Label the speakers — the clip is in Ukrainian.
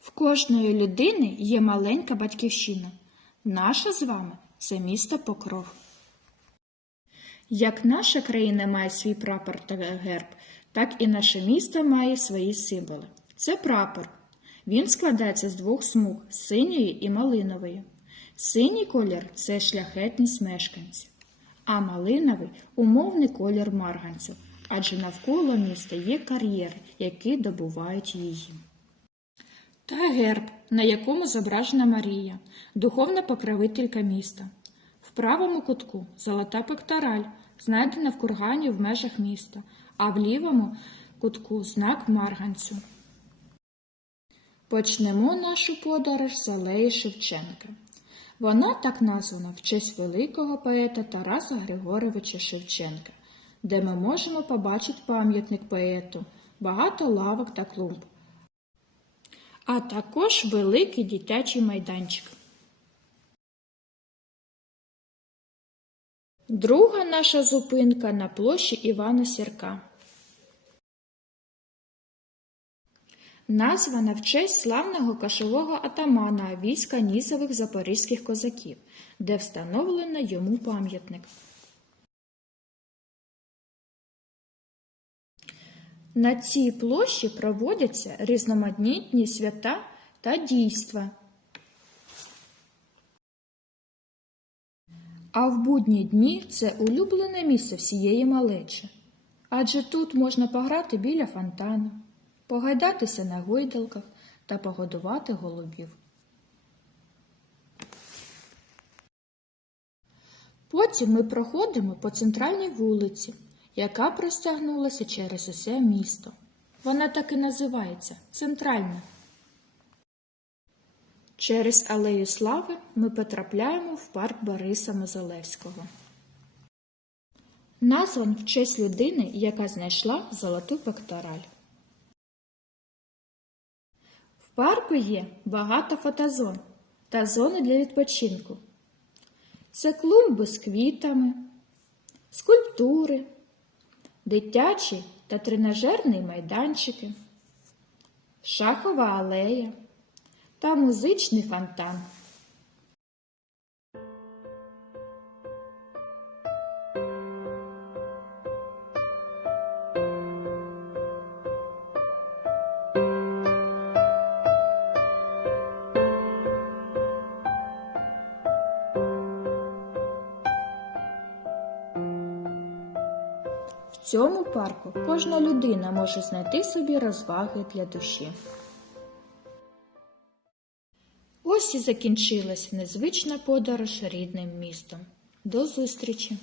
Speaker 1: В кожної людини є маленька батьківщина. Наша з вами це місто Покров. Як наша країна має свій прапор та герб, так і наше місто має свої символи. Це прапор. Він складається з двох смуг синьої і малинової. Синій колір це шляхетність мешканців, а малиновий умовний колір марганців, адже навколо міста є кар'єри, які добувають її. Та герб, на якому зображена Марія, духовна покровителька міста. В правому кутку золота пектораль, знайдена в кургані в межах міста, а в лівому кутку знак марганцю. Почнемо нашу подорож з алеї Шевченка. Вона так названа в честь великого поета Тараса Григоровича Шевченка, де ми можемо побачити пам'ятник поету, багато лавок та клумб, а також великий дитячий майданчик. Друга наша зупинка на площі Івана Сірка. Названа в честь славного кошового атамана війська нізових запорізьких козаків, де встановлено йому пам'ятник. На цій площі проводяться різноманітні свята та дійства. А в будні дні це улюблене місце всієї малечі. Адже тут можна пограти біля фонтану, погайдатися на гойдалках та погодувати голубів. Потім ми проходимо по центральній вулиці, яка простягнулася через усе місто. Вона так і називається Центральна. Через алею слави ми потрапляємо в парк Бориса Мозолевського. Назван в честь людини, яка знайшла золоту пектораль. Парку є багато фотозон та зони для відпочинку. Це клумби з квітами, скульптури, дитячі та тренажерні майданчики, шахова алея та музичний фонтан. В цьому парку кожна людина може знайти собі розваги для душі. Ось і закінчилась незвична подорож рідним містом. До зустрічі!